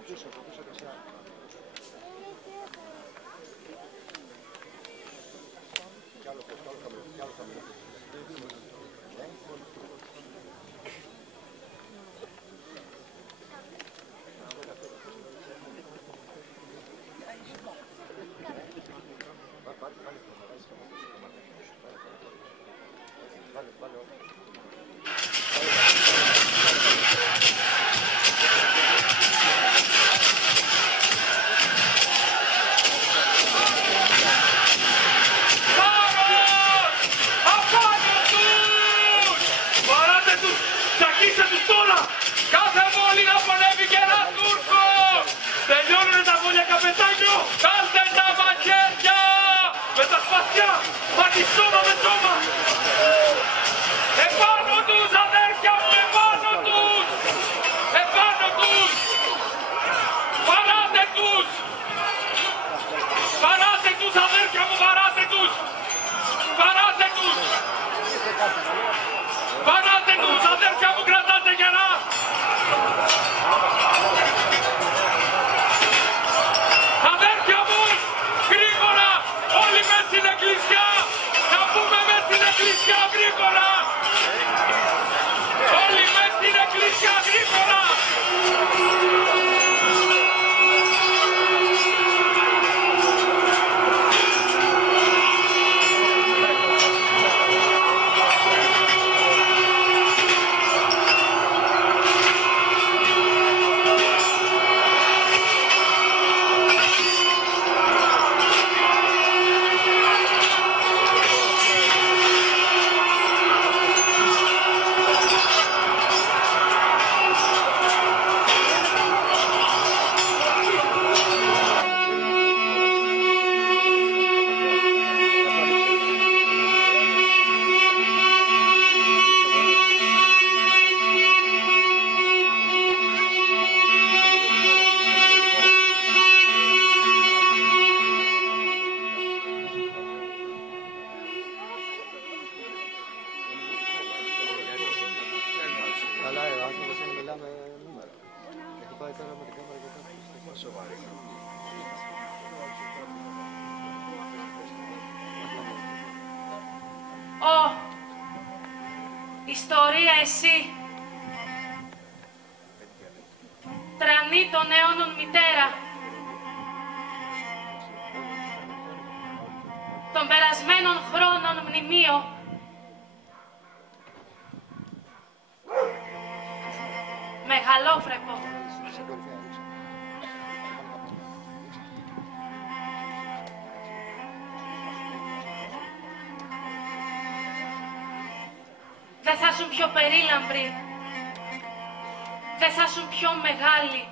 πίσω δεξιά. Κι άλλο καμερά. Ιστορία εσύ, τρανή των αιώνων μητέρα, των περασμένων χρόνων μνημείο, μεγαλόφρεπο. Δεν θα ζουν πιο περίλαμπροι, δεν θα ζουν πιο μεγάλοι.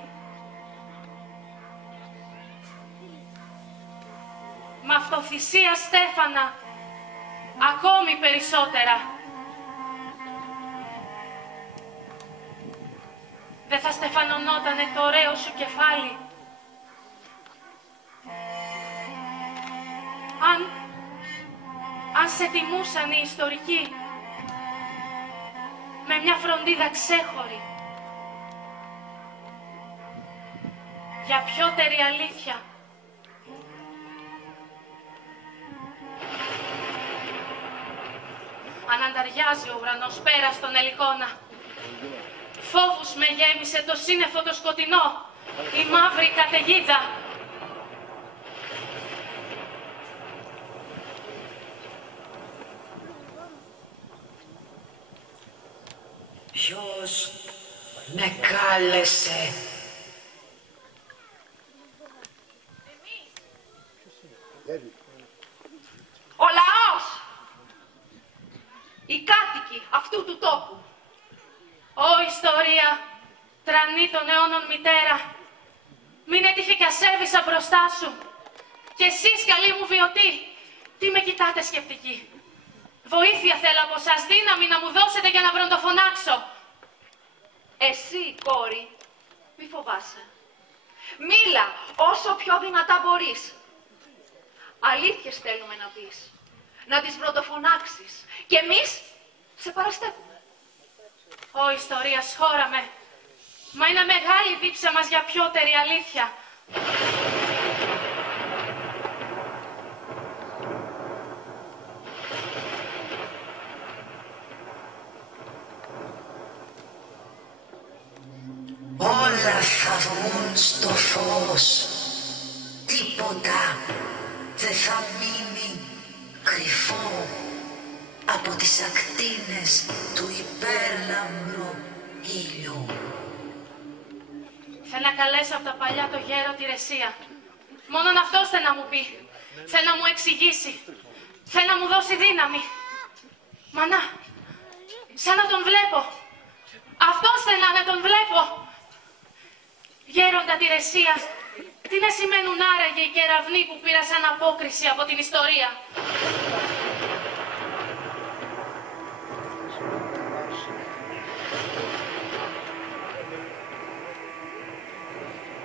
Με αυτοθυσία στέφανα, ακόμη περισσότερα. Δεν θα στεφανωνότανε το ωραίο σου κεφάλι. Αν σε τιμούσαν οι ιστορικοί, με μια φροντίδα ξέχωρη, για πιότερη αλήθεια. Αν ανταριάζει ο ουρανός πέρα στον Ελικόνα, φόβους με γέμισε το σύννεφο το σκοτεινό, η μαύρη καταιγίδα. Ποιος με κάλεσε? Ο λαός! Οι κάτοικοι αυτού του τόπου. Ω ιστορία, τρανή των αιώνων μητέρα, μην έτυχε κι ασέβησα μπροστά σου. Κι εσείς, καλοί μου βιωτοί, τι με κοιτάτε σκεπτικοί? Βοήθεια θέλω από σας, δύναμη να μου δώσετε για να βροντοφωνάξω. Εσύ, κόρη, μη φοβάσαι. Μίλα όσο πιο δυνατά μπορείς. Αλήθειες θέλουμε να πεις. Να τις βροντοφωνάξεις. Και εμείς σε παραστεύουμε. Ω ιστορία, σχόραμε. Μα είναι μεγάλη η δίψα μας για πιότερη αλήθεια. Όλα θα βγουν στο φως. Τίποτα δεν θα μείνει κρυφό από τις ακτίνες του υπέρλαμπρου ήλιου. Θέλω να καλέσω από τα παλιά το γέρο τη Ρεσία. Μόνον αυτός θέλει να μου πει. Θέλει να μου εξηγήσει. Θέλει να μου δώσει δύναμη. Μα να, σαν να τον βλέπω. Αυτός θέλει να τον βλέπω. Γέροντα τη Ρεσία, τι να σημαίνουν άραγε οι κεραυνοί που πήρα σαν απόκριση από την ιστορία.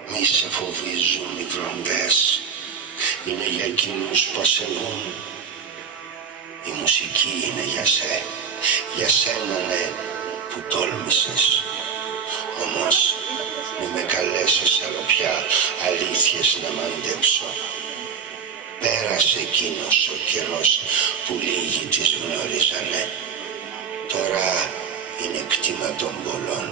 Μη σε φοβίζουν οι βροντές, είναι για εκείνους που ασελούν. Η μουσική είναι για σένα ναι, που τόλμησες. Όμως μη με καλέσεις άλλο πια αλήθειες να μ' αντέξω. Πέρασε εκείνος ο καιρός που λίγοι τις γνωρίζανε. Τώρα είναι κτήμα των πολλών.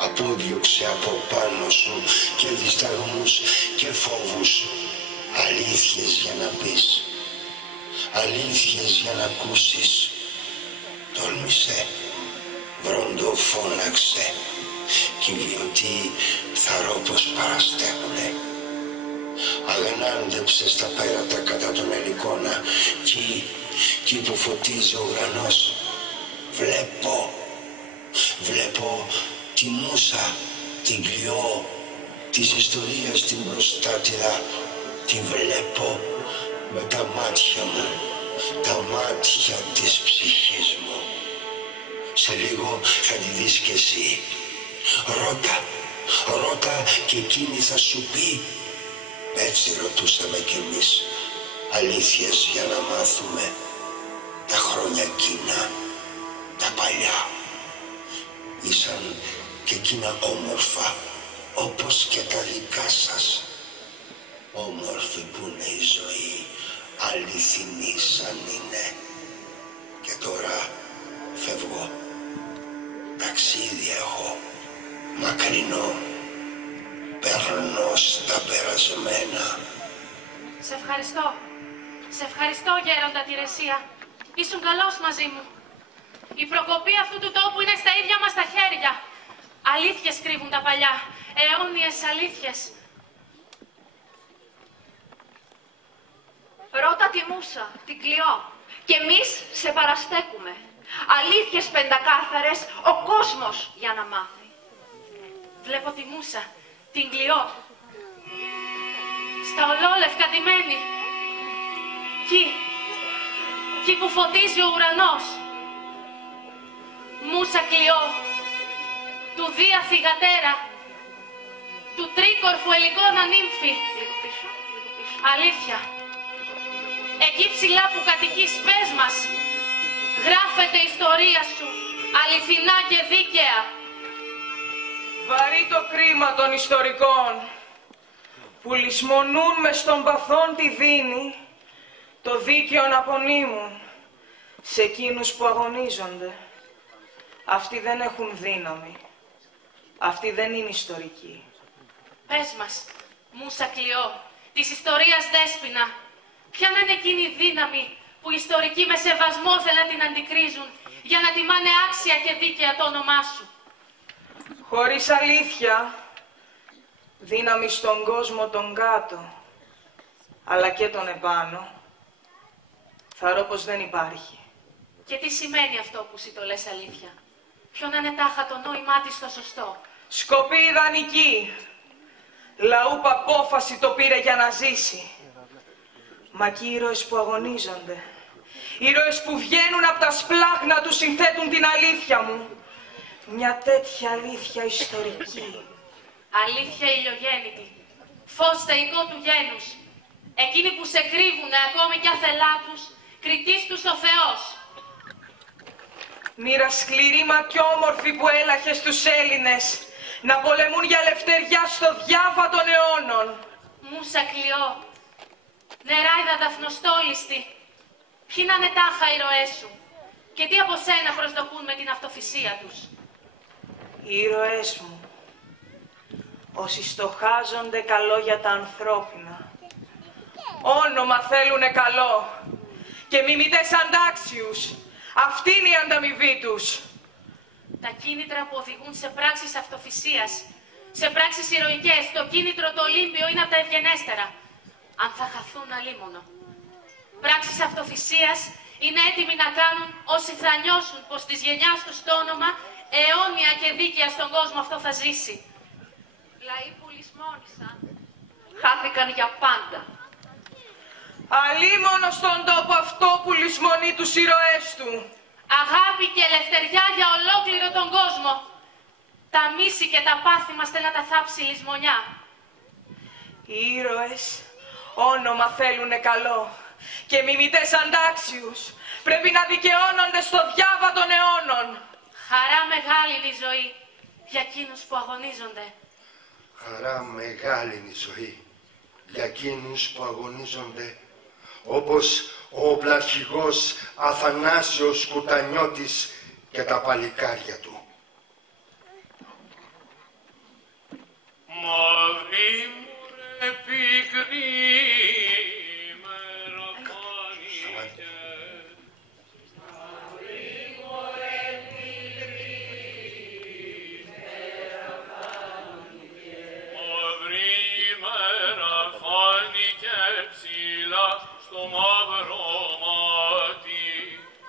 Απόδιωξε από πάνω σου και δισταγμούς και φόβους. Αλήθειες για να πεις, αλήθειες για να ακούσεις. Τόλμησε, βρόντο φώναξε, κι οι βιωτοί θαρρόπως παραστέκουνε. Αγανάντεψε στα πέρατα κατά τον Ελικόνα, κι που φωτίζει ο ουρανός. Βλέπω τη μούσα, την Κλειό, της ιστορίας την προστάτηρα. Τη βλέπω με τα μάτια μου, τα μάτια της ψυχής μου. Σε λίγο θα τη δεις κι εσύ. Ρώτα και εκείνη θα σου πει. Έτσι ρωτούσαμε κι εμείς, αλήθειες για να μάθουμε. Τα χρόνια εκείνα, τα παλιά, ήσαν και εκείνα όμορφα, όπως και τα δικά σας. Όμορφη που είναι η ζωή, αληθινή σαν είναι. Και τώρα φεύγω, ταξίδι έχω, μακρινό, περνώ στα περασμένα. Σε ευχαριστώ. Σε ευχαριστώ, γέροντα τη Ρεσία. Ήσουν καλός μαζί μου. Η προκοπή αυτού του τόπου είναι στα ίδια μας τα χέρια. Αλήθειες κρύβουν τα παλιά. Αιώνιες αλήθειες. Ρώτα τη μούσα, την Κλειό, και εμείς σε παραστέκουμε. Αλήθειες πεντακάθαρες, ο κόσμος για να μάθει. Βλέπω τη μούσα, την Κλειό, στα ολόλευκα ντυμένη. Κι που φωτίζει ο ουρανός. Μούσα Κλειό, του Δία θυγατέρα, του τρίκορφου Ελικόνα νύμφη. Λίγο πίσω. Αλήθεια. Εκεί ψηλά που κατοικείς, πες μας, γράφεται η ιστορία σου, αληθινά και δίκαια. Βαρύ το κρίμα των ιστορικών, που λησμονούν μες των παθών τη δίνη, το δίκαιο να απονείμουν σε εκείνους που αγωνίζονται. Αυτοί δεν έχουν δύναμη. Αυτοί δεν είναι ιστορικοί. Πες μας, Μούσα Κλειό, της ιστορίας Δέσποινα, ποια να είναι εκείνη η δύναμη που οι ιστορικοί με σεβασμό θέλουν να την αντικρίζουν για να τιμάνε άξια και δίκαια το όνομά σου. Χωρίς αλήθεια, δύναμη στον κόσμο τον κάτω, αλλά και τον επάνω, θαρώ πως δεν υπάρχει. Και τι σημαίνει αυτό που εσύ το λες αλήθεια? Ποιο να είναι τάχα το νόημά της το σωστό? Σκοπή ιδανική. Λαού που απόφαση το πήρε για να ζήσει. Μα και οι ήρωες που αγωνίζονται, ήρωες που βγαίνουν από τα σπλάχνα τους, συνθέτουν την αλήθεια μου. Μια τέτοια αλήθεια ιστορική. Αλήθεια ηλιογέννητη, φως θεϊκό του γένους. Εκείνοι που σε κρύβουνε ακόμη κι αθελά τους, κριτής τους ο Θεός. Μοίρα σκληρή μα κι όμορφη που έλαχε στους Έλληνες να πολεμούν για ελευθεριά στο διάβα των αιώνων. Μούσα Κλειό, νεράιδα δαφνοστόλιστη, ποιοι να είναι τάχα οι ηρωές σου και τι από σένα προσδοκούν με την αυτοθυσία τους. Οι ήρωές μου, όσοι στοχάζονται καλό για τα ανθρώπινα, όνομα θέλουνε καλό και μιμητές αντάξιους, αυτή είναι η ανταμοιβή τους. Τα κίνητρα που οδηγούν σε πράξεις αυτοθυσίας, σε πράξεις ηρωικές, το κίνητρο το Ολύμπιο είναι από τα ευγενέστερα, αν θα χαθούν αλίμονο. Πράξεις αυτοθυσίας είναι έτοιμοι να κάνουν όσοι θα νιώσουν πως της γενιάς τους το όνομα αιώνια και δίκαια στον κόσμο αυτό θα ζήσει. Λαοί που λησμόνησαν, χάθηκαν για πάντα. Αλίμονο στον τόπο αυτό που λησμονεί τους ήρωές του. Αγάπη και ελευθεριά για ολόκληρο τον κόσμο. Τα μίση και τα πάθη μας θέλει να τα θάψει η λησμονιά. Οι ήρωες όνομα θέλουνε καλό και μιμητές αντάξιους πρέπει να δικαιώνονται στο διάβα των αιώνων. Χαρά μεγάλη είναι η ζωή για εκείνους που αγωνίζονται. Χαρά μεγάλη είναι η ζωή για εκείνους που αγωνίζονται, όπως ο οπλαρχηγός Αθανάσιος Κουτανιώτης και τα παλικάρια του. Μαύρη μου ρε πικρή μεροφάνηκε, μαύρη μου ρε πικρή μεροφάνηκε, μαύρη μέρα φάνηκε ψηλά στο μαύρο μάτι,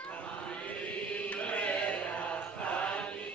μαύρη μέρα φάνηκε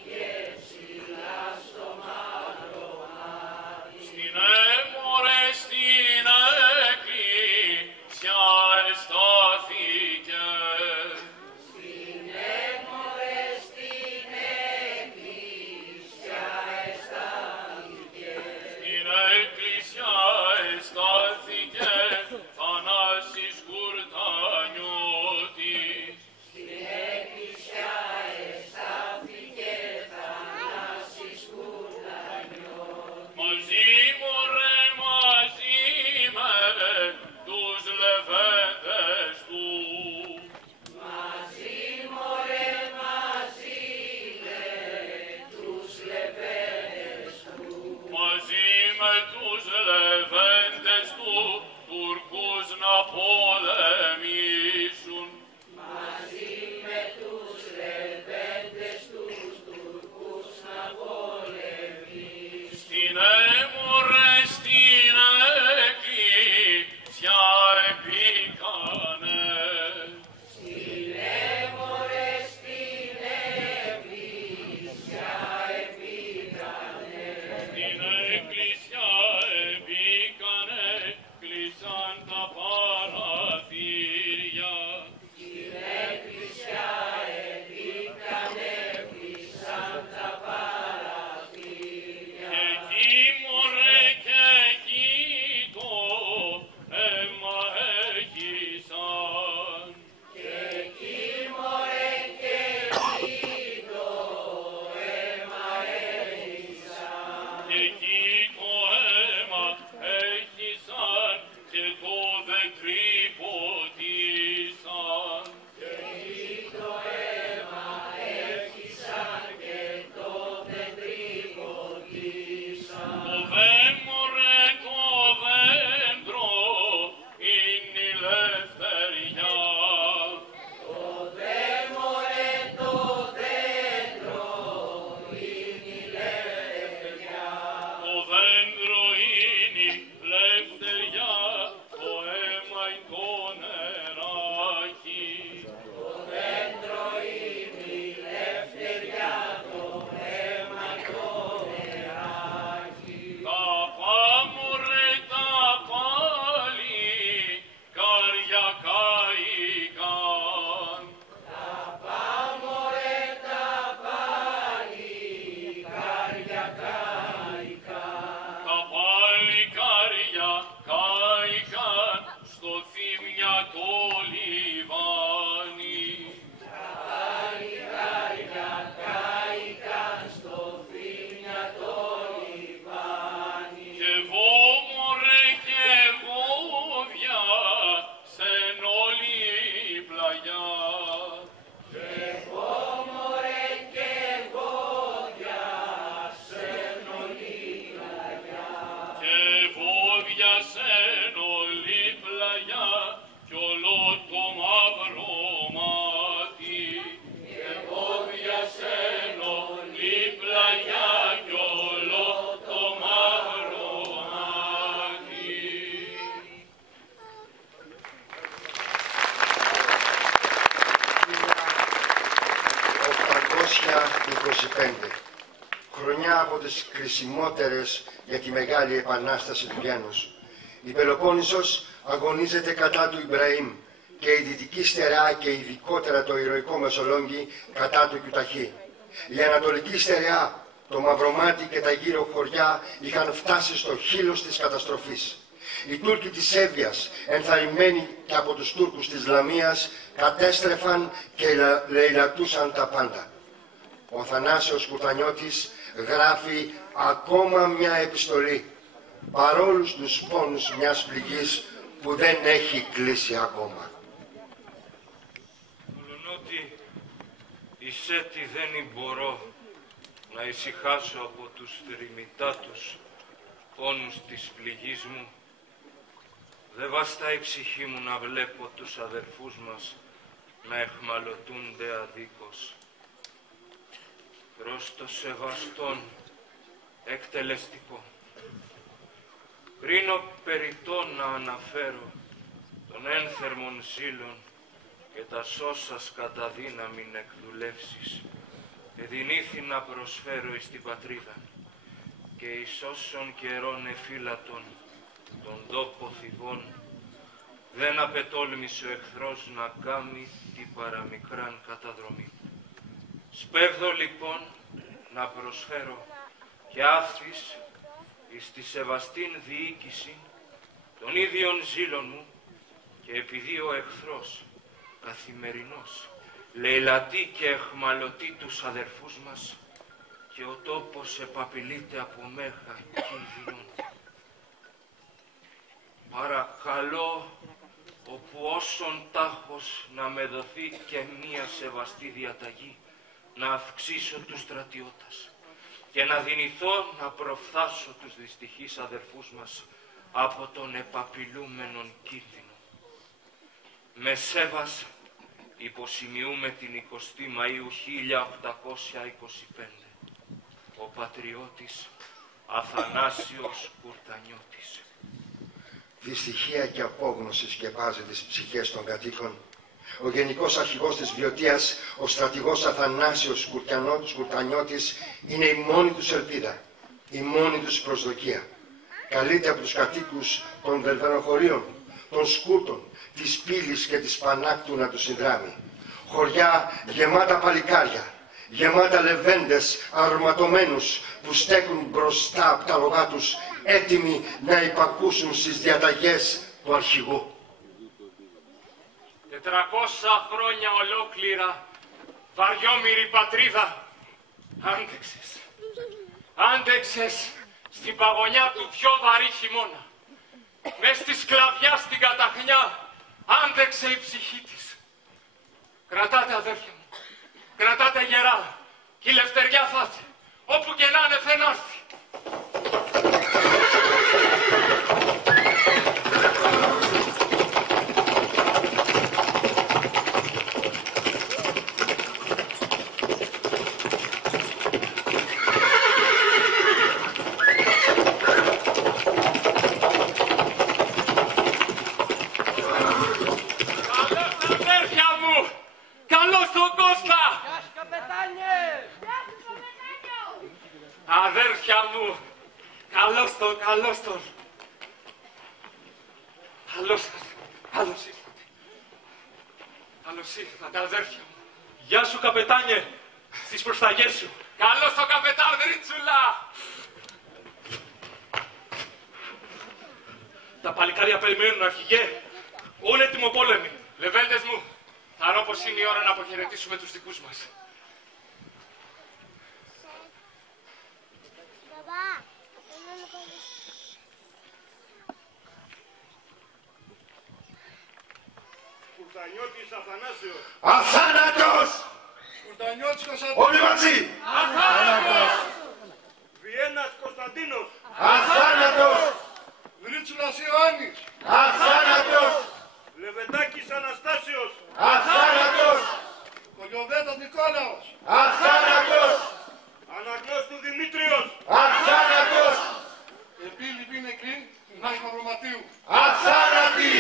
χρονιά από τις κρισιμότερες για τη Μεγάλη Επανάσταση του γένους. Η Πελοπόννησος αγωνίζεται κατά του Ιμπραήμ και η Δυτική Στερεά και ειδικότερα το ηρωικό Μεσολόγγι κατά του Κιουταχή. Η Ανατολική Στερεά, το Μαυρομάτι και τα γύρω χωριά είχαν φτάσει στο χείλος της καταστροφής. Οι Τούρκοι της Εύβοιας, ενθαρρυμένοι και από τους Τούρκους της Λαμίας, κατέστρεφαν και λαιλατούσαν τα πάντα. Ο Θανάσιος Κουρτανιώτης γράφει ακόμα μια επιστολή, παρόλους τους πόνους μιας πληγής που δεν έχει κλείσει ακόμα. Μολονότι εισέτη δεν μπορώ να ησυχάσω από τους θρηνητάτους πόνους της πληγής μου, δεν βαστά η ψυχή μου να βλέπω τους αδερφούς μας να εχμαλωτούνται αδίκως. Προς το σεβαστόν εκτελεστικό. Κρίνω περιττό να αναφέρω των ένθερμων ζήλων και τα σώσας κατά δύναμην εκδουλεύσεις, εδινήθη να προσφέρω εις την πατρίδα και εις όσων καιρών εφύλατον τον τόπο θυγών, δεν απετόλμησε ο εχθρός να κάνει την παραμικράν καταδρομή. Σπέβδω λοιπόν να προσφέρω και αύθης εις τη σεβαστήν διοίκηση των ίδιων ζήλων μου, και επειδή ο εχθρός καθημερινός λαιλατεί και εχμαλωτεί τους αδερφούς μας και ο τόπος επαπειλείται από μέγα κίνδυνον, παρακαλώ όπου όσον τάχος να με δοθεί και μία σεβαστή διαταγή να αυξήσω τους στρατιώτας και να δυνηθώ να προφθάσω τους δυστυχείς αδερφούς μας από τον επαπειλούμενον κίνδυνο. Με σέβας υποσημειούμε την 20η Μαΐου 1825, ο πατριώτης Αθανάσιος Κουρτανιώτης. Δυστυχία και απόγνωση σκεπάζει τις ψυχές των κατοίκων. Ο Γενικός Αρχηγός της Βιωτίας, ο στρατηγός Αθανάσιος Κουρτανιώτης, είναι η μόνη τους ελπίδα, η μόνη τους προσδοκία. Καλείται από τους κατοίκους των Βελβενοχωρίων, των Σκούτων, της Πύλης και της Πανάκτου να τους συνδράμει. Χωριά γεμάτα παλικάρια, γεμάτα λεβέντες αρματωμένους που στέκουν μπροστά από τα λογά τους, έτοιμοι να υπακούσουν στις διαταγές του αρχηγού. 400 χρόνια ολόκληρα, βαριόμοιρη πατρίδα, άντεξες στην παγωνιά του πιο βαρύ χειμώνα. Μες στη σκλαβιά στην καταχνιά, άντεξε η ψυχή της. Κρατάτε αδέρφια μου, κρατάτε γερά, και η λευτεριά θα έρθει, όπου και να είναι θα έρθει. Αδέρφια μου, καλώς τον. Καλώς ήρθατε, αδέρφια μου. Γεια σου, καπετάνιε, στις προσταγές σου. Καλώς το καπετάν Ρίτσουλα. Τα παλικάρια περιμένουν, αρχηγέ. Όλοι έτοιμοπόλεμοι. Λεβέντες μου, θα ρω πως είναι η ώρα να αποχαιρετήσουμε τους δικούς μας. Κουρτανιώτης Αθανάσιος. Αθάνατος! Κουρτανιώτης Κωνσταντίνος. Όλοι μαζί. Αθάνατος! Βιένας Κωνσταντίνος. Αθάνατος! Ρίτσουλας Ιωάννης. Αθάνατος! Λεβεντάκης Αναστάσιος. Αθάνατος! Κολιοδέτος Νικόλαος. Αθάνατος! Αναγνώστου Δημήτριος. Αθάνατος! Επίλυπη νεκρή του Νάης Μαυροματίου. Αθάνατη!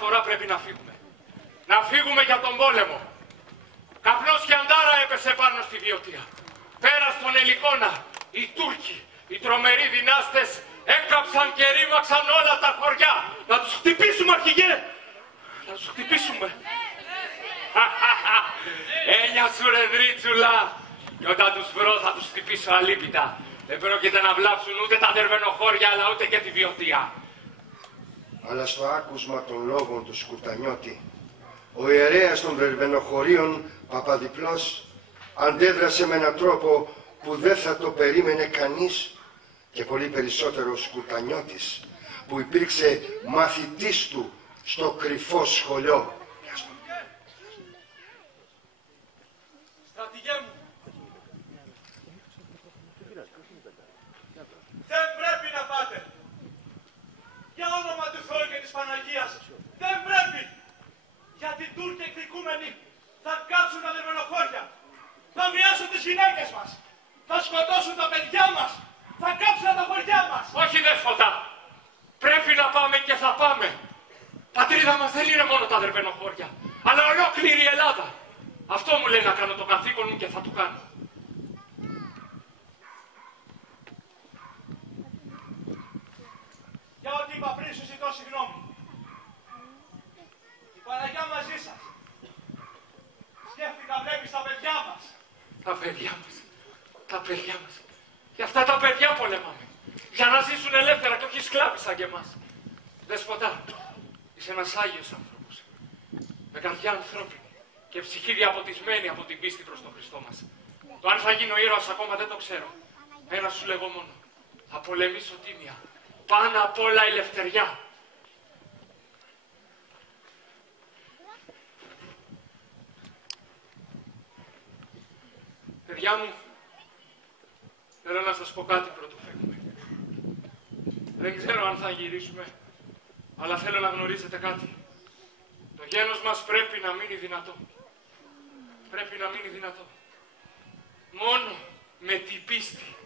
φορά πρέπει να φύγουμε. Να φύγουμε για τον πόλεμο. Καπνός και αντάρα έπεσε πάνω στη Βιωτία. Πέρα στον Ελικόνα, οι Τούρκοι, οι τρομεροί δυνάστες έκαψαν και ρήμαξαν όλα τα χωριά. Να τους χτυπήσουμε, αρχηγέ! Να τους χτυπήσουμε. Ένια σου ρε δρίτσουλα. Και όταν τους βρω θα τους χτυπήσω αλίπητα. Δεν πρόκειται να βλάψουν ούτε τα δερβενοχώρια αλλά ούτε και τη Βιωτία. Αλλά στο άκουσμα των λόγων του Σκουρτανιώτη, ο ιερέας των Δερβενοχωρίων Παπαδιπλός αντέδρασε με έναν τρόπο που δεν θα το περίμενε κανείς και πολύ περισσότερο ο Σκουρτανιώτης που υπήρξε μαθητής του στο κρυφό σχολείο. Στρατηγέ μου, δεν πρέπει να πάτε. Για όνομα του Θεού και της Παναγίας, δεν πρέπει. Γιατί οι Τούρκοι εκδικούμενοι θα κάψουν τα δερβενοχώρια, θα βιάσουν τις γυναίκες μας, θα σκοτώσουν τα παιδιά μας, θα κάψουν τα χωριά μας. Όχι δέσποτα, πρέπει να πάμε και θα πάμε. Πατρίδα μας δεν είναι μόνο τα δερβενοχώρια, αλλά ολόκληρη η Ελλάδα. Αυτό μου λέει να κάνω το καθήκον μου και θα το κάνω. Για ό,τι είπα πριν σου ζητώ συγγνώμη. Η Παναγιά μαζί σας. Σκέφτηκα βλέπεις τα παιδιά μας. Τα παιδιά μας. Τα παιδιά μας. Για αυτά τα παιδιά πολεμάμε. Για να ζήσουν ελεύθερα και όχι σκλάβοι σαν και εμάς. Δεσποτά, είσαι ένας Άγιος άνθρωπος. Με καρδιά ανθρώπινη και ψυχή διαποτισμένη από την πίστη προς τον Χριστό μας. Το αν θα γίνω ήρωας ακόμα δεν το ξέρω. Ένα σου λέγω μόνο. Θα πολεμήσω τίμια. Πάνω απ' όλα η ελευθεριά. Παιδιά μου, θέλω να σας πω κάτι πρωτού φεύγουμε. Δεν ξέρω αν θα γυρίσουμε, αλλά θέλω να γνωρίζετε κάτι. Το γένος μας πρέπει να μείνει δυνατό. Πρέπει να μείνει δυνατό. Μόνο με την πίστη,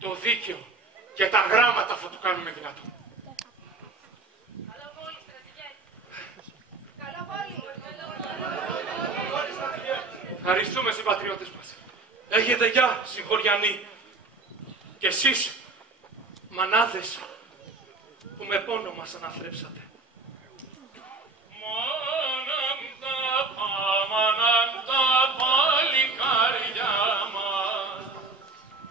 το δίκαιο και τα γράμματα θα το κάνουμε δυνατό. Καλό πόλη, στρατηγέ. Καλό πόλη. Ευχαριστούμε συμπατριώτες μας. Έχετε γεια, συγχωριανοί. Και εσείς, μανάδες, που με πόνο μας αναθρέψατε. Μάναν τα παλικάρια μας.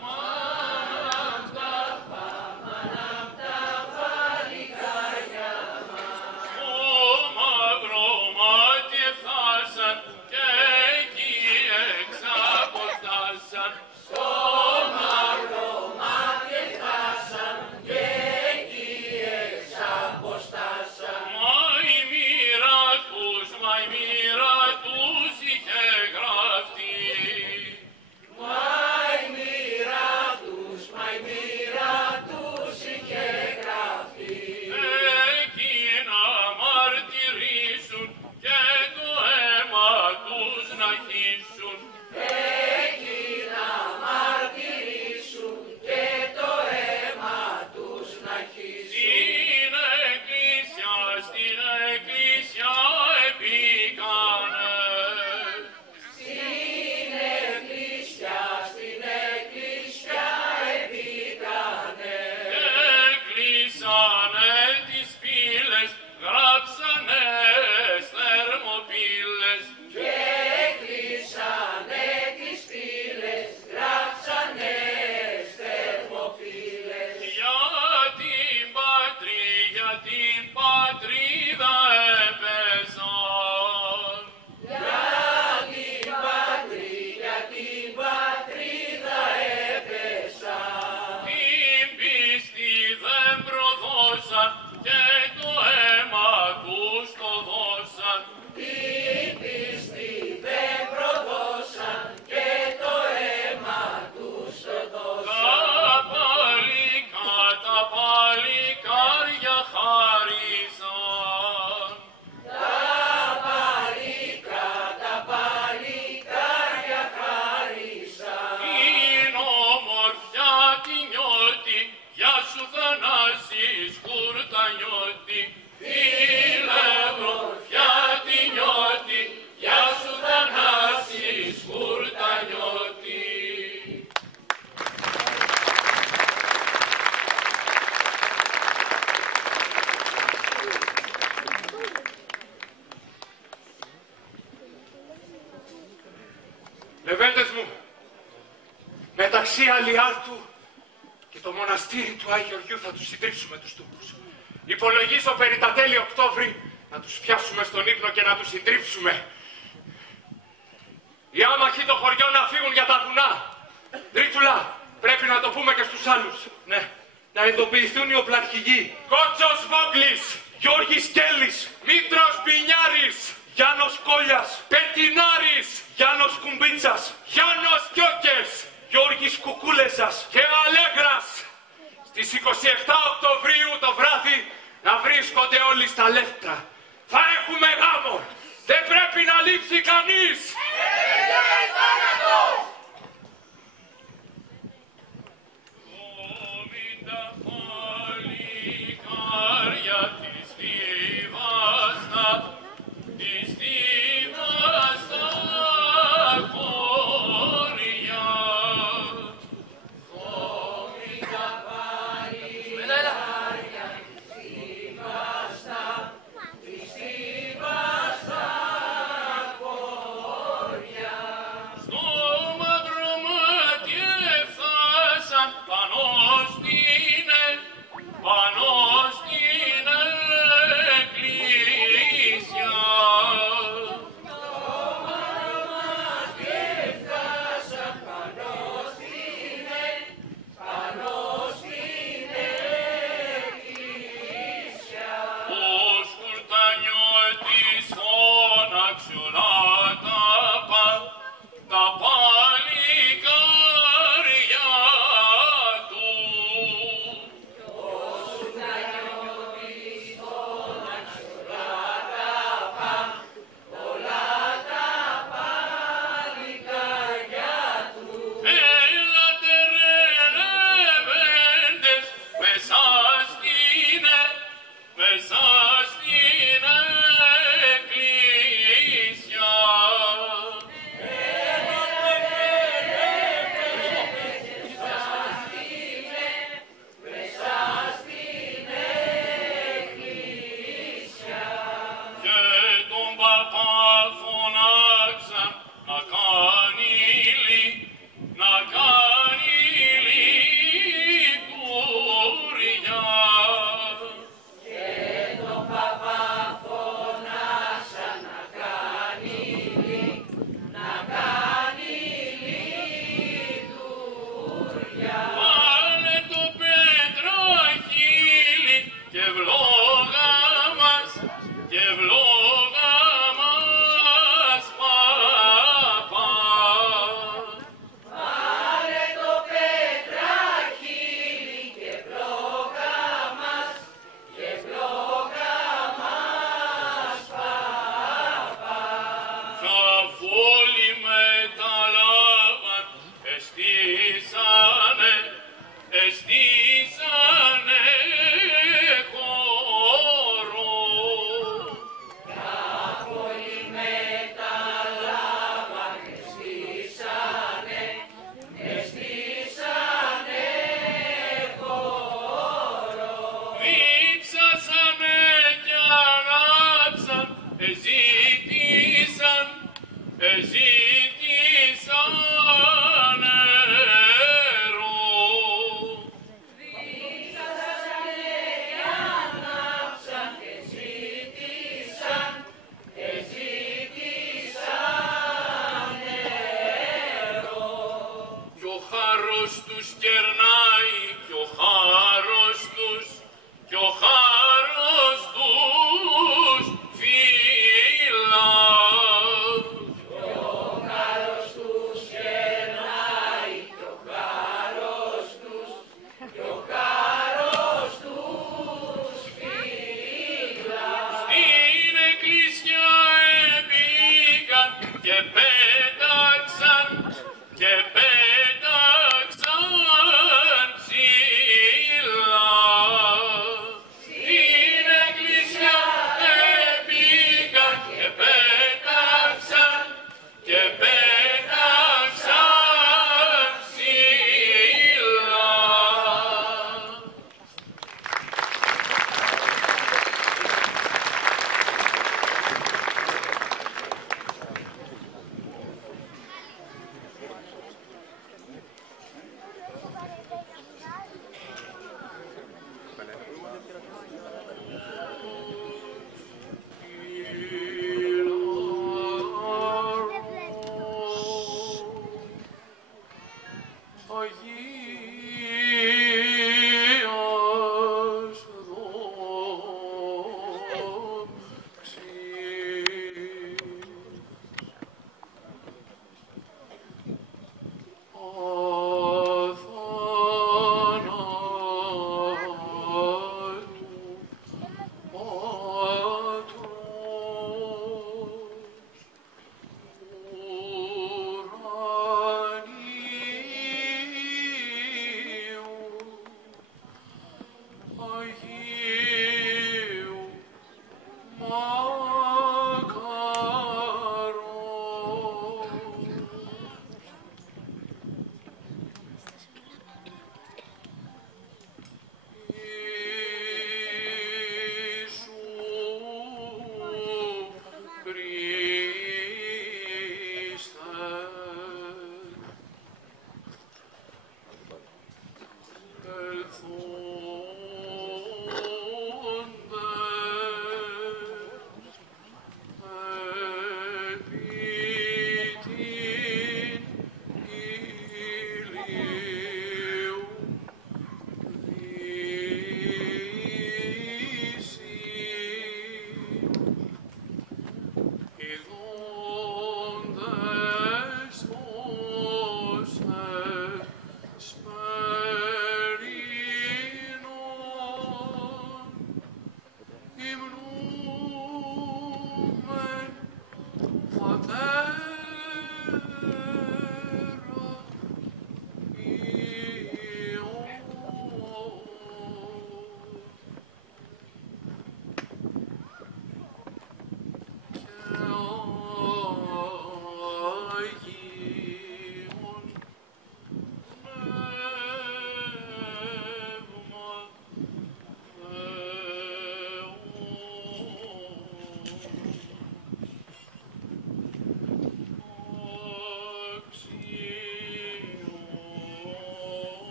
Μάναν τα παλικάρια μας. Ο μαύρο μάτι θάσαν και εκεί εξαποστάσαν. Ο μαύρο μάτι θάσαν και εκεί εξαποστάσαν. Μα η μοίρα Ασία Λιάρτου και το μοναστήρι του Άγιου Γεωργίου θα τους συντρίψουμε τους Τούρκους. Υπολογίζω περί τα τέλη Οκτώβρη να τους πιάσουμε στον ύπνο και να τους συντρίψουμε. Οι άμαχοι των χωριών να φύγουν για τα βουνά. Τρίτουλα, πρέπει να το πούμε και στους άλλους. Ναι, να ειδοποιηθούν οι οπλαρχηγοί. Κότσος Βόγκλης, Γιώργης Κέλλης, Μήτρος Μπινιάρης, Γιάννος Κόλιας, Πετινάρης, Γιάννος Κουμπίτσας, Γιάννος Κιόκες, Γιώργης Κουκούλεσας και Αλέγρας. Στις 27 Οκτωβρίου το βράδυ να βρίσκονται όλοι στα Λεύτρα. Θα έχουμε γάμο. Δεν πρέπει να λείψει κανείς.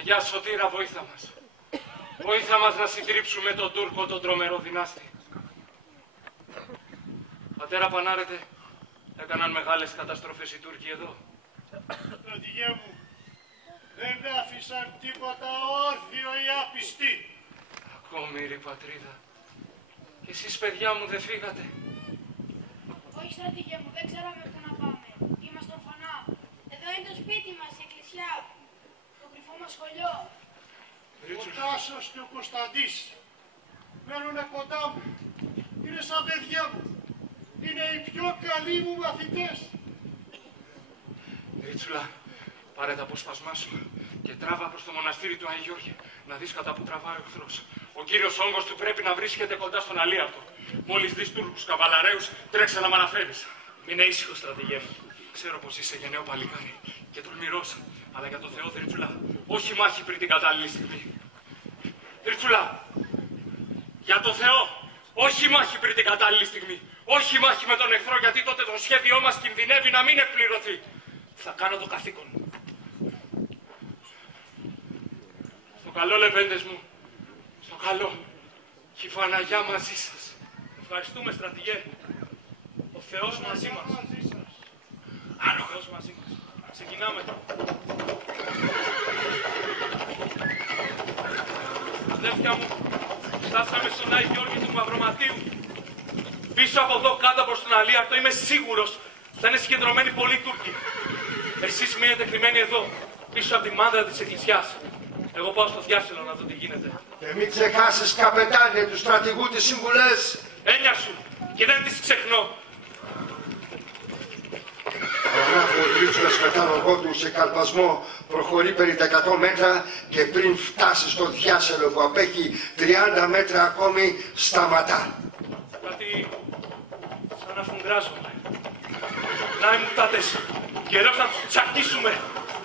Αγιά Σωτήρα, βοήθα μας. Βοήθα μας να συντρίψουμε τον Τούρκο, τον τρομερό δυνάστη. Πατέρα Πανάρετε, έκαναν μεγάλες καταστροφές οι Τούρκοι εδώ. Στρατηγέ μου, δεν άφησαν τίποτα όρθιο οι άπιστοι. Ακόμη, ρε πατρίδα, Εσείς, παιδιά μου, δεν φύγατε? Όχι, στρατηγέ μου, δεν ξέραμε πού να πάμε. Είμαστε ορφανά. Εδώ είναι το σπίτι μας, η εκκλησιά. Το κρυφό μας σχολείο. Ο Τάσος και ο Κωνσταντής μένουνε κοντά μου. Είναι σαν παιδιά μου. Είναι οι πιο καλοί μου μαθητές. Ρίτσουλα, πάρε τα απόσπασμά σου και τράβα προς το μοναστήρι του Άγιου Γιώργη. Να δεις κατά που τραβάει ο εχθρός. Ο κύριος όγκος του πρέπει να βρίσκεται κοντά στον αλίαυτο. Μόλις δεις Τούρκους καβαλαρέους, τρέξε να μ' αναφέρεις. Μείνε ήσυχος, στρατηγέ μου. Ξέρω πως είσαι γενναίο παλικάρι και τολμηρός. Αλλά για το Θεό, Δρίτσουλα, όχι μάχη πριν την κατάλληλη στιγμή. Δρίτσουλα, για το Θεό, όχι μάχη πριν την κατάλληλη στιγμή. Όχι μάχη με τον εχθρό, γιατί τότε το σχέδιό μας κινδυνεύει να μην εκπληρωθεί. Θα κάνω το καθήκον μου. Στο καλό, λεβέντες μου. Στο καλό. Και η Παναγιά μαζί σας. Ευχαριστούμε, στρατηγέ. Ο Θεός μαζί μας. Άλλο Θεός μαζί μας. Ξεκινάμε. Αδέρφια μου, φτάσαμε στον Άγιο Γιώργη του Μαυροματίου. Πίσω από εδώ, κάτω από τον αλίαυτο, είμαι σίγουρος θα είναι συγκεντρωμένοι πολλοί Τούρκοι. Εσείς μείνετε κρυμμένοι εδώ, πίσω από τη μάνδρα της εκκλησιάς. Εγώ πάω στο διάσελο να δω τι γίνεται. Και μην ξεχάσεις, καπετάνιε, του στρατηγού τις συμβουλές. Έννοια σου, και δεν τις ξεχνώ. Ο Τρίτσουλας με τα ρογό του σε καλπασμό προχωρεί περί τα 100 μέτρα και πριν φτάσει στο διάσελο που απέχει 30 μέτρα ακόμη σταματά. Κάτι σαν να φουγκράζομαι. Να οι μουτάτες, καιρός να τους τσακίσουμε.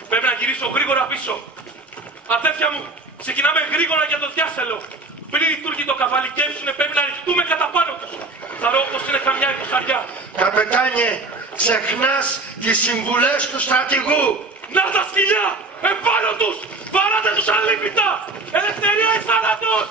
Πρέπει να γυρίσω γρήγορα πίσω. Αδέρφια μου, ξεκινάμε γρήγορα για το διάσελο. Πριν οι Τούρκοι το καβαλικεύσουνε, πρέπει να ρηχτούμε κατά πάνω τους. Θα δω όπως είναι καμιά εικοσαριά. Καπετάνιε, ξεχνάς τις συμβουλές του στρατηγού. Να τα σκυλιά! Επάνω τους! Βαράτε τους αλήπητα! Ελευθερία ή θάνατος!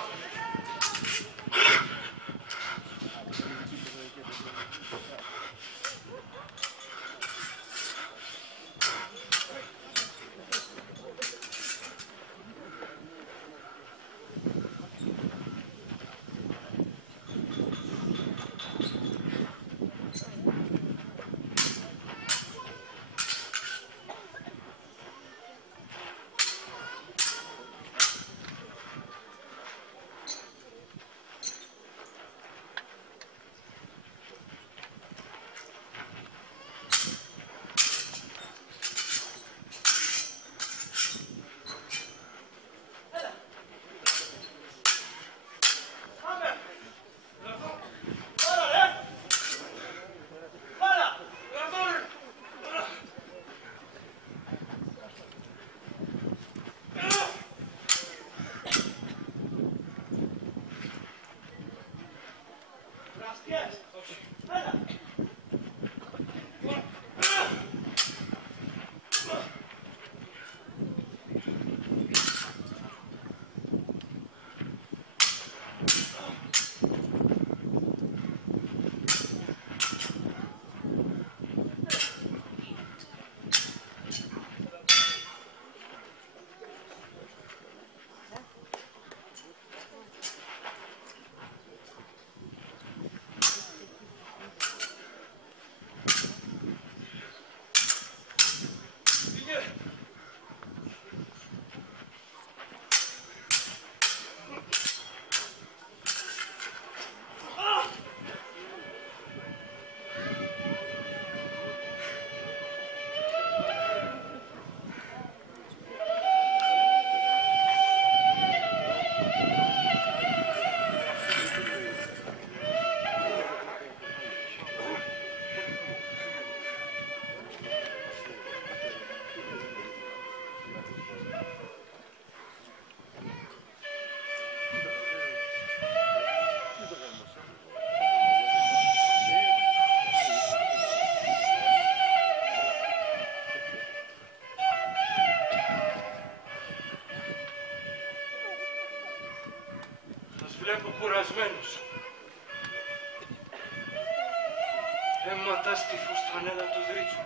Βλέπω κουρασμένος. Αίματα στη φουστανέλα του Δρίτσου.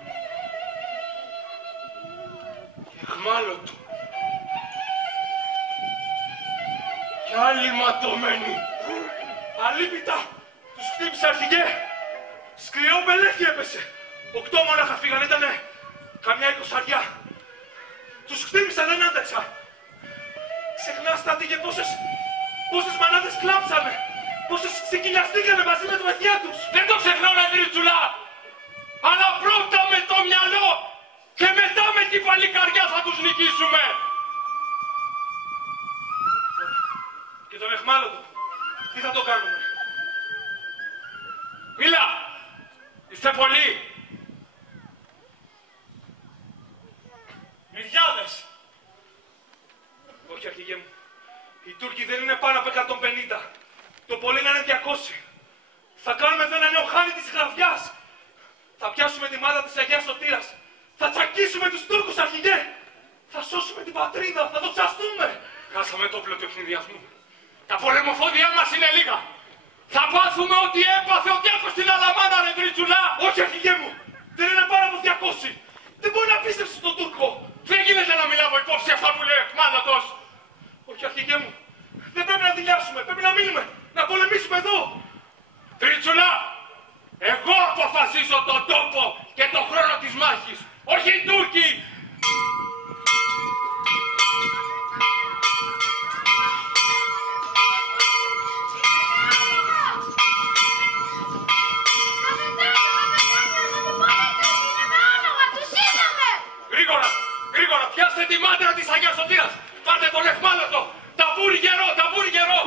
Εχμάλωτο. Κι άλλοι ματωμένοι. Αλίπητα. Τους χτύπησε αρχηγέ. Σκληρό μπελέχι έπεσε. 8 μόναχα φύγανε, ήτανε καμιά 20. Τους χτύπησα, δεν άντεξα. Ξεχνάς, στρατηγέ, πόσες μανάδες κλάψανε. Πόσες ξεκυλιαστήκανε μαζί με τη παιδιά τους. Δεν το ξεχνάω, Τριτσουλά. Αλλά πρώτα με το μυαλό και μετά με τη παλικαριά θα τους νικήσουμε. Και τον εχμάλωτο, τι θα το κάνουμε? Μίλα! Είστε πολλοί! Μυριάδες! Όχι, αρχηγέ μου. Οι Τούρκοι δεν είναι πάνω από 150. Το πολύ να είναι 200. Θα κάνουμε εδώ ένα νέο χάνι της γραβιάς. Θα πιάσουμε τη μάδα της Αγίας Σωτήρας. Θα τσακίσουμε τους Τούρκους, αρχηγέ. Θα σώσουμε την πατρίδα. Θα το τσαστούμε. Χάσαμε το όπλο του ευνηδιασμού. Τα πολεμοφόδια μας είναι λίγα. Θα πάθουμε ό,τι έπαθε ο Διάκος στην Αλαμάνα, ρε Τριτσουλά! Όχι, αρχηγέ μου! Δεν είναι πάνω από 200! Δεν μπορεί να πίστεψει στον Τούρκο! Δεν γίνεται να μιλάω υπόψη αυτά που λέει ο εχμάλωτος! Όχι, αρχηγέ μου! Δεν πρέπει να δηλιάσουμε! Πρέπει να μείνουμε! Να πολεμήσουμε εδώ! Τριτσουλά! Εγώ αποφασίζω τον τόπο και τον χρόνο της μάχης! Όχι οι Τούρκοι! Γρήγορα, πιάστε τη μάντρα της Αγίας Σωτήρας. Πάτε τον εχμάλωτο. Ταμπούρι γερό.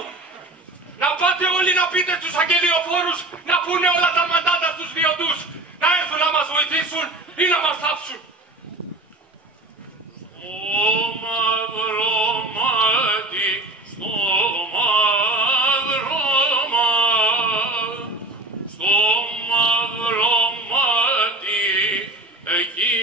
Να πάτε όλοι να πείτε στους αγγελιοφόρους να πούνε όλα τα μαντάτα στους βιωτούς. Να έρθουν να μας βοηθήσουν ή να μας θάψουν. Στο μαύρο μάτι, στο μαύρο μάτι, στο μαύρο μάτι, εκεί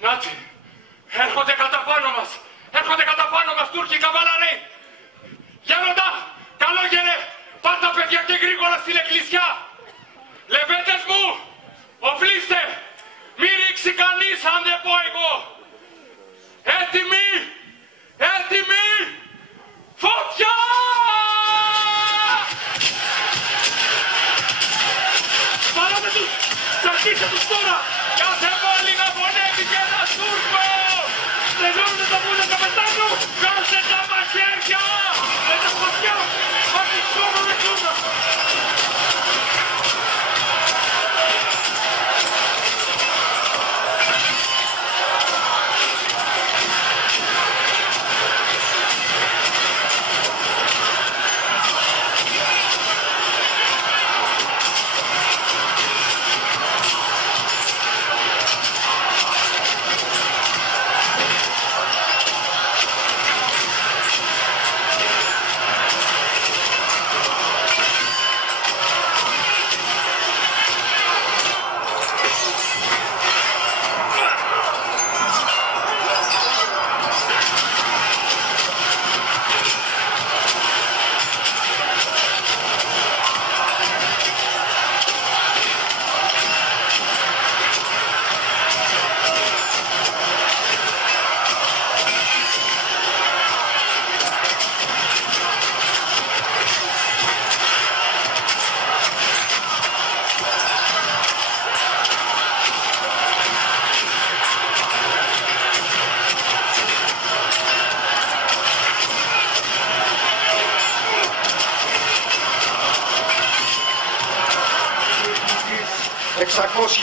Νάτσι, έρχονται κατά πάνω μας Τούρκοι καβαλαροί. Γέροντα, καλόγερε, πάρ' τα παιδιά και γρήγορα στην εκκλησιά. Λεβέντες μου, ο Σταματήστε τους τώρα! Κάθε πόλη να πονεύει και ένα Τούρκο! Τελειώνετε το βούλιο καπετάνου! Κάστε τα μαχαίρια! Με τα φωτιά! Πάτε σκόνο με κούνα!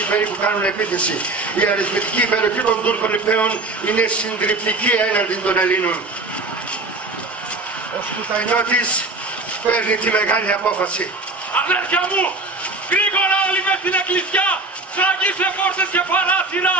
Περίπου κάνουν επίθεση. Η αριθμητική υπεροχή των Τούρκων υπέων είναι συντριπτική έναντι των Ελλήνων. Ο Σκουτανιώτης παίρνει τη μεγάλη απόφαση. Αδέρφια μου, γρήγορα όλοι μες στην εκκλησιά, σφραγίστε πόρτες και παράθυρα.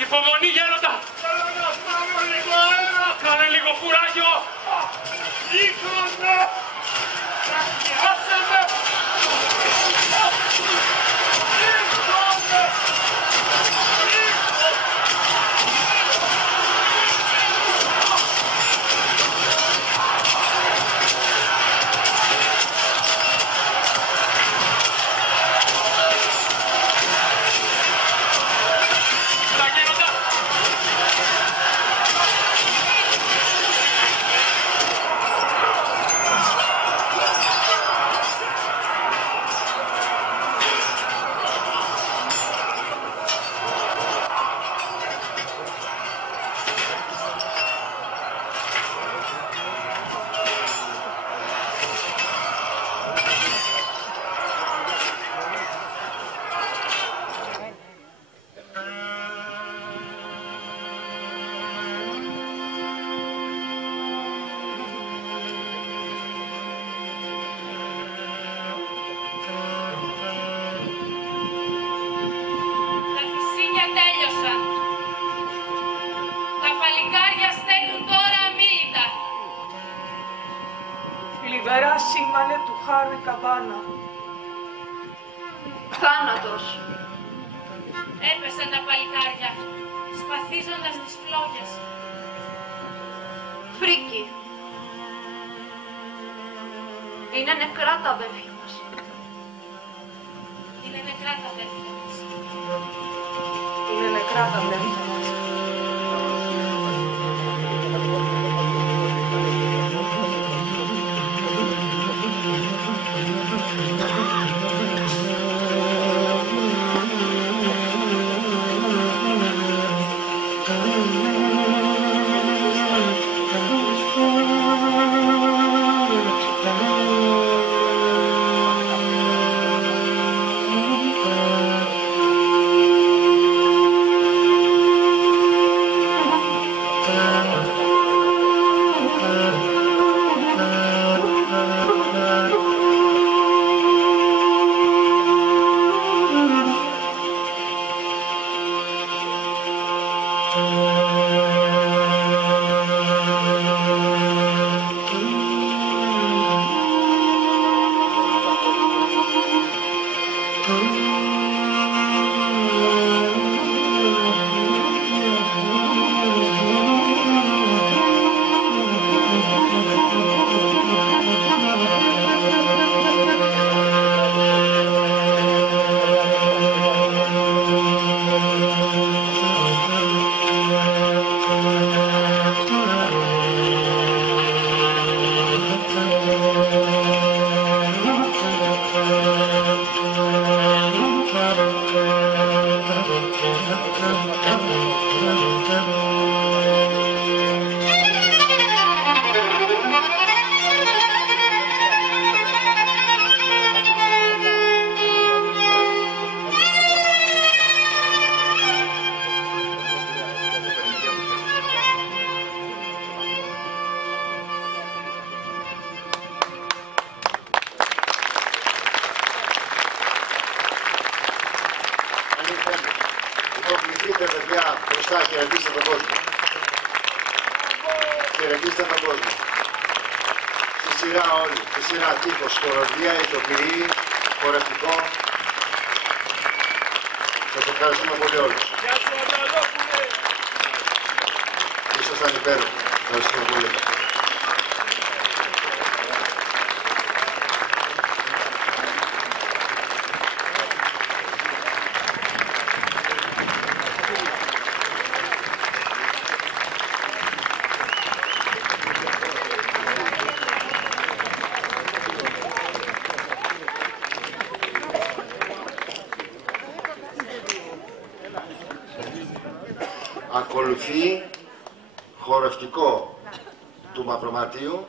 Υπομονή γέροντα! Κάνε λίγο κουράγιο! Σήκωνε! Άσε με! θλιβερά σήμανε του Χάρου η καμπάνα. Θάνατος. Έπεσαν τα παλικάρια, σπαθίζοντας τις φλόγες. Φρίκη. Είναι νεκρά τα αδέρφια μας. Είναι νεκρά τα αδέρφια μας. Είναι νεκρά τα αδέρφια μας. Χαιρετίστε τον κόσμο. Χαιρετίστε τον κόσμο. Στη σειρά όλοι. Στη σειρά τύπος, χοροδία, ηθοποιοί, χορευτικό. Σας ευχαριστούμε πολύ όλους. Ήσασταν υπέροχοι. Ευχαριστούμε πολύ. Ακολουθεί χορευτικό του Μαυροματίου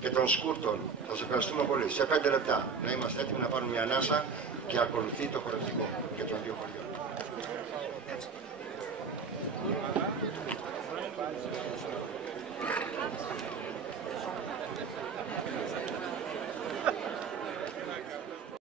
και των Σκούρτων. Σας ευχαριστούμε πολύ. Σε 5 λεπτά να είμαστε έτοιμοι να πάρουμε μια ανάσα και ακολουθεί το χορευτικό και των δύο χωριών.